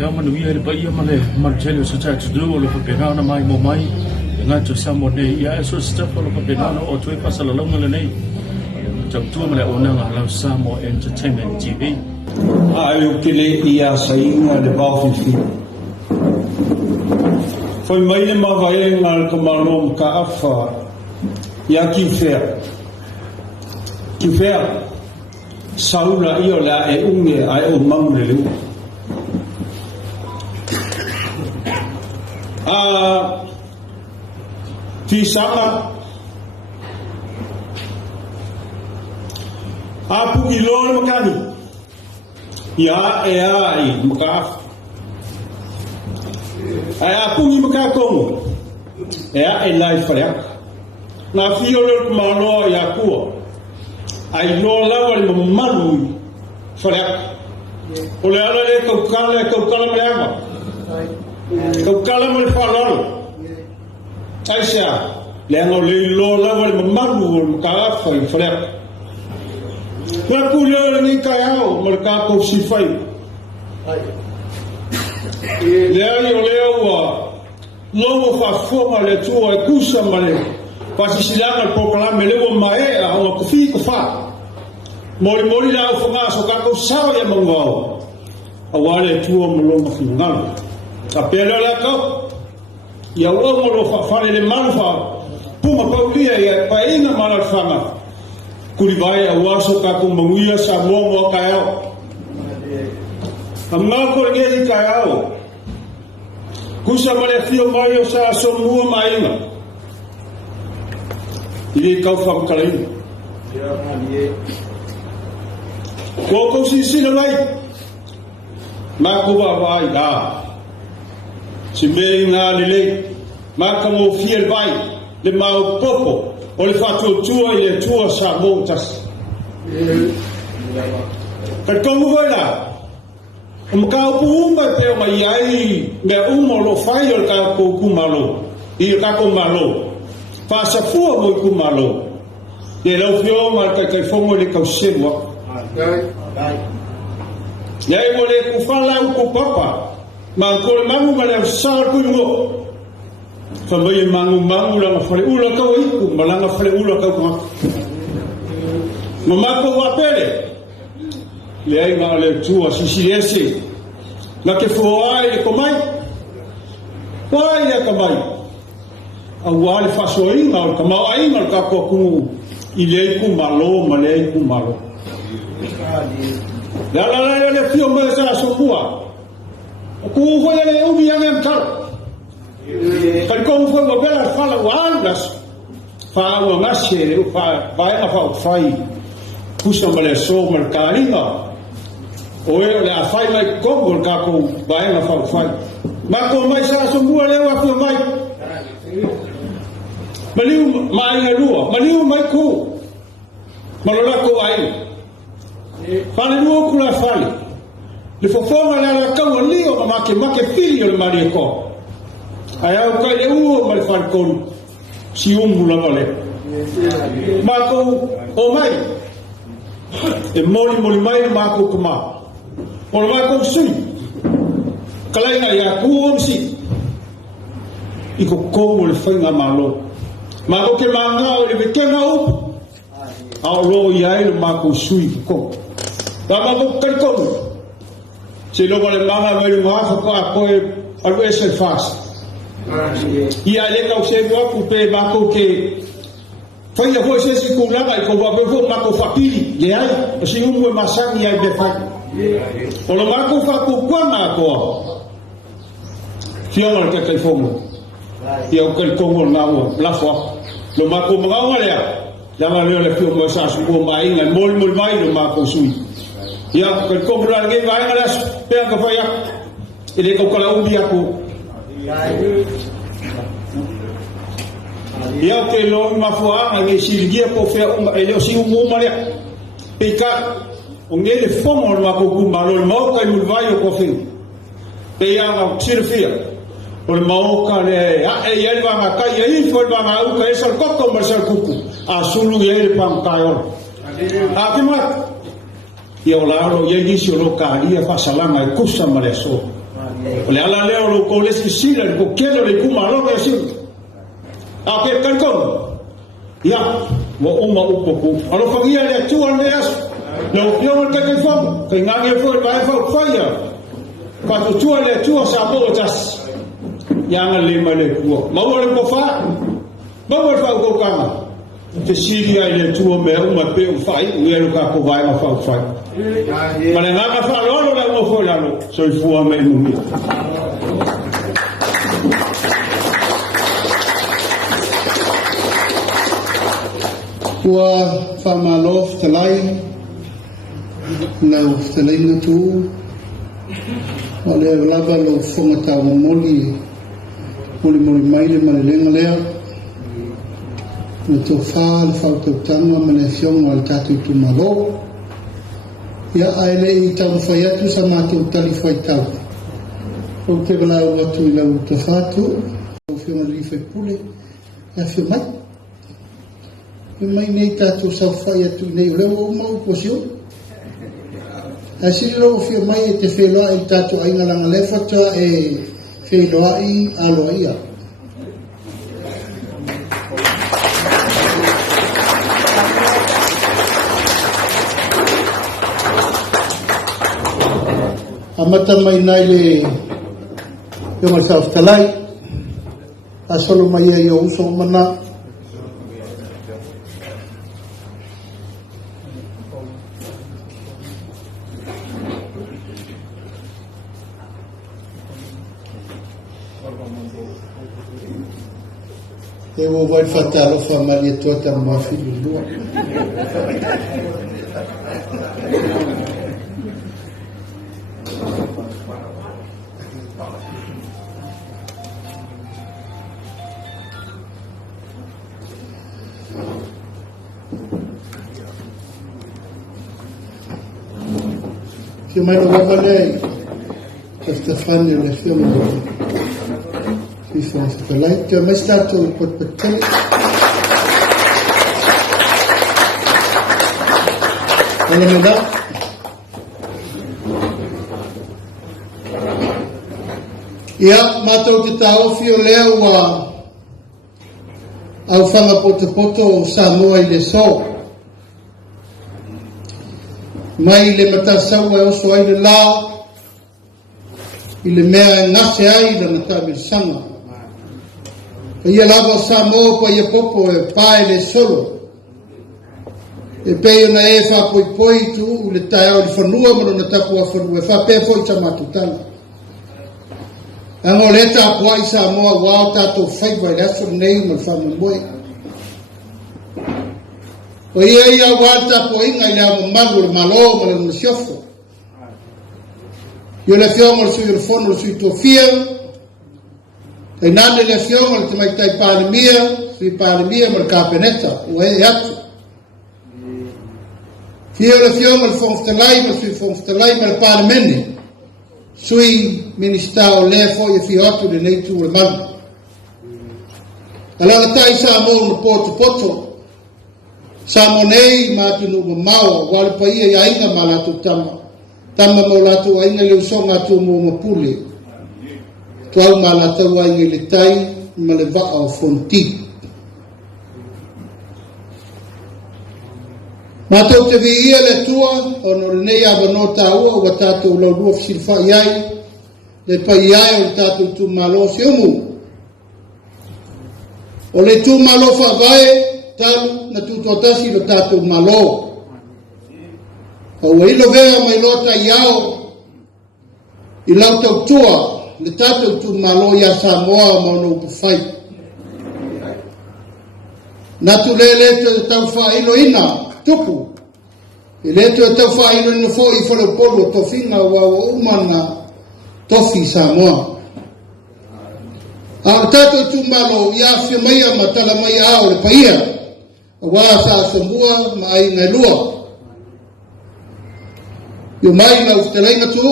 ya manu ia le pai male marcelo sa cha tu lo pa pena na mai mo mai nga tu sa mo nei ya so stuff lo pa pena no o tu pa sa lo ngale nei chau tu male ona nga la sa mo entertainment TV ayo kile ia sainga de bafifi foi mai le mavae ngal kamalom ka afa ya kifer saula io la e unge ai o mamle lu fi sama apu ilon makani ya e ai makaf ai apu ni makakong e lai fayak na fiolo malo ya ku ai lo lawa le malu fayak ole ala le kaukala me ama kaukala me falalo aisha le ngo le lo lawa le malu ka fa fayak kwa kulo ni kayao marka ko sifai leo wa logo fa forma le tua e kusa male pasi silanga el proclame lewo maea o kufi ko fa mori la o fanga so ka ko sawa ya mangao awale tua molo mafingal apelo la ko ya o molo fa le malfa puma paulia ya paina malal fanga kurivai awaso ka ko manguia sa mo kayao amma ko ngeli kayao kusa male fio mayo sa so mu maina ile kau fam kalai ko si na lai ma ko vai da si me na le ma ko mo fiel vai le mau popo o le fatu tua ile tua sa montas per como vai lá ka pumba te mai ai me umo lo fai o ka ko kumalo i ka ko malo pasa fua mo kumalo e lo fio ma ka fongo le ka semwa ya mo le ku fala ku papa ma ko le mamu ma le sa ku ngo fa mai mamu la ma fale ulo ka wi ku ma la na fale ulo ka ku ma ko wa pele le ai ma le tua siciliense la che fuai e comai poi le comai awal fasoi mal kamau ai mal ka ko ku ile ku malo male ku malo la le fio me sa so bua ku ho le ubi yang em tal kan ko fo mo bela fala wandas fa wa mashe fa vai fa fai ku so male so mal karinga o le a fai mai como ka ko vai na fa fai ma ko mai sa so bua le wa fo mai maliu mai na lua maliu mai ku malola ko ai fale lua ku la fale le fofona la ka wa lio ma ke filio le mari ko ai au ka le uo mal fal kon siumu la vale ma ko o mai e moli mai ma ko kuma o ma ko sui kala ya ku o si iko ko le fanga malo ma ko ke manga o le ke na u a ro ya le ma ko sui ko ba ma ko ka ko se lo vale manga me le ma ko a ko a lo es el fast ia le ka se do ku pe ma ko ke foi a voce si ku la ko va ko ma ko fa pili le ai si un mo masani ai be fa o lo ma ko fa ku kwa ma ko fiona ke kai fomo ia o kai kongo na o la fo lo ma ko ma o le ya ma le fio mo sa su ko mai na mol mai lo ma ko sui ia kai kongo la nge vai na pe ka fa ya ile ko kala ubi ako ia ke lo ma fo a nge silgia ko fe ele si un mo mare pe ka o nge le fomo lo ma ko ku ma lo mo kai mu vai ko fe pe ya ma sirfia o le maoka le a e ele va ma kai e foi va ma u kai sal kokko marsal kuku a sulu ele pam kaio a ke ma ia o laro ia disi o lo ka ia fa salama e kusa mare so le ala leo lo ko le sila ko kelo le kuma lo ya sil a ke kan ko ya mo uma upoku alo fagia le tuan le as lo yo mo ka fo ke ngange fo ba fo faya pa tu tuan le tuan sa bo tas yang le male ko mo le ko fa mo fa ko kama te siri ai le tuan me uma pe o fai u lo ka ko vai ma fa fai ma le nga fa lo la mo fo la lo so i fu a me mu Ua whamalof talai lau talai na tu o le lava lau whongata Momoli moli mai le lenga lea na tō wha le whautautanga ma le whionga le tātou tu malo ia aile i tau whai atu sa mātou tali whai tau o te walau atu i lau ta whātu o whionga li faipule ia whio mai mai nei tātou sau whai atu nei leo o mau posio a siri lau whio mai e te wheloa i tātou ainga langa lewhata e wheloa i aloa ia amata mai nai le yonga sa talai a solo mai e o uso mana e o vai fatalo fa maria tota ma filho lua que mais não vai valer esta fã de filme que faz que lá que mais está todo por pequeno olha me dá ia matou te tau fio leo au fanga poto Samoa i le so mai le matasau e oso ai le la i le mea ngase ai le matabirisanga pa ia lava Samoa pa ia popo e pae le solo e pei ona e whapoipoi tu le tae au le whanua mano na tapu a whanua e whapea foi tamatutala ango leta apua i Samoa wao tato whaiva i aso nei ma whamumoe o ia wata po inga ile magu le malo ma le siofo yo le fionga le sui fono le sui tofia e nane le fionga le mai tai palimia ma le kapeneta o e atu fio le fionga le fonftalai ma le palimene sui ministao le fo e fio atu le nei tu le magu ala tai sa mo no poto Samonei matunu mau wale pa ia ainga malatu tama mo latu ainga le usonga tu mo mapuli tu malatu ainga le tai ma le va o fonti matau te via le tua ono le nei ava tau o tatu lo lu silfa iai le pa iai o tatu tu malo siumu o le tu malo fa vai talu na tutotasi lo tatou malo o ilo vea mai lota iao i lau tautua le tatou tu malo ia Samoa ma ono upufai na tu le te tau whailo ina tupu i le te tau whailo ina fo i whalo polo tofinga wa umana tofi Samoa a tatou tu malo ia whia maia matala mai ao le paia wa sa sambua mai ngai lua yo mai na ustelai na tu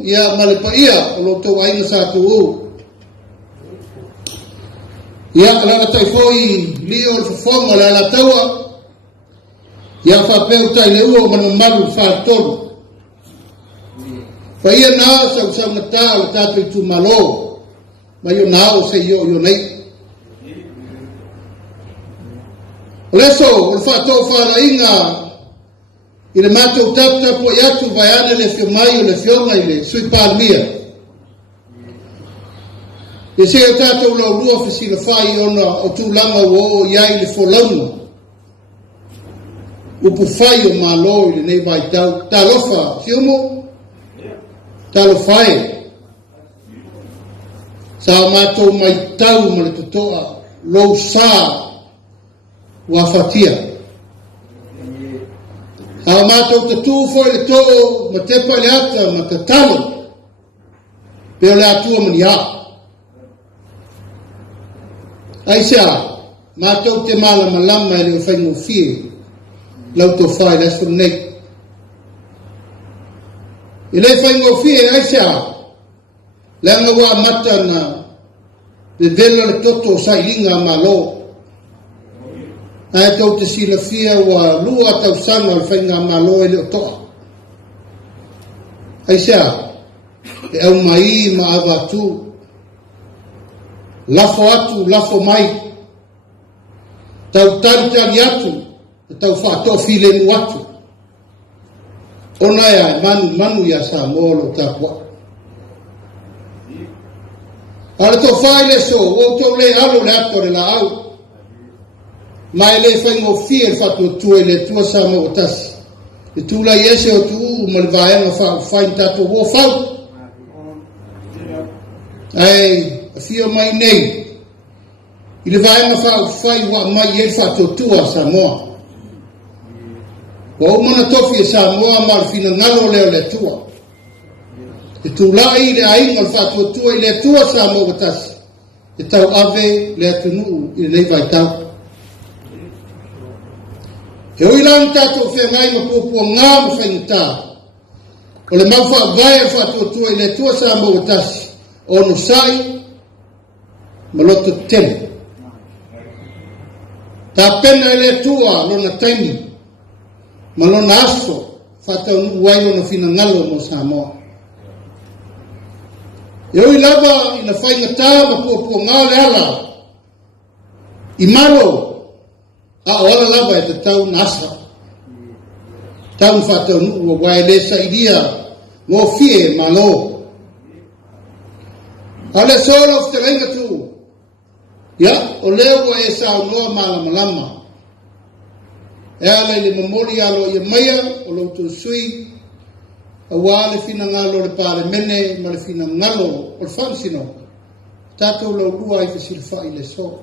ya malepaia lo to ai na sa tu ya ala tai foi lio fonga la taua ya fa peu tai le uo manu malu fa tolu Whaia nā sau ngata o tātou tu malo, mai o nā o se yo nei. O leso, o whātou whāra inga, i le mātou tapta po i atu vai ane le whio mai o le whionga i le sui pālmia. E se o tātou lau rua whisina whai ona o tūlanga o iai le wholauna. Upu whai o mālo i le nei vai tau. Tā lofa, Siumu? Tā lo whai. Sa mātou mai tau ma le tutoa, lou sā wa whatia. A mātou te tūwhoi le tō, ma tepa le ata, ma te talo, peo le atua mani a. Aisea, mātou te mala malama e le whaingo fie, lau tō whai le asu nei. I le whaingo fie, aisea, le anga wā mata na le vela le toto sa ilinga malo. Ai tau te sila fia wa lua tau sanga al whainga malo e le otoa. Ai sea, e au mai ma awa tu, lafo atu, lafo mai, tau tari atu, e tau whātoa file nu atu. Ona ea manu ia sa mōlo tāpua. Ara tō whai le so, o tō le alo le ato le la au. Mai le whaingo fie le whatu tue le tua sa mo o tasi. E tūla i ese o tū ma le vāenga whain tato wo whau. Ai, a fio mai nei. I le vāenga whai wa mai e whatu tua sa moa. Wa umana tofi e sa moa ma le fina ngalo leo le tua. E tūla i le ainga le whatu tua i le tua sa mo o tasi. E tau ave le atunu i le nei vai tau. E oi lan tātou whengai ma pōpua ngā ma whaingata. O le mawha vai e whātua tua i le tua sa mo o tasi. O no sai, ma loto tene. Tā pena i le tua lona taimi. Ma lona aso, whātau nu wai lona whina ngalo mo sa moa. E oi lava i na whaingata ma pōpua ngā le ala. I malo, a o ala lava e te tau nasa. Tau whātau nuu o wai le sa idia ngō fie malo. Ale solo of te renga tu. Ya, o leo e sa o noa malama lama. E ala le momoli alo i maia o lo tu sui. A wā le fina ngalo le pare mene ma le fina ngalo o le whansino. Tātou lau lua i whasilwha i le so.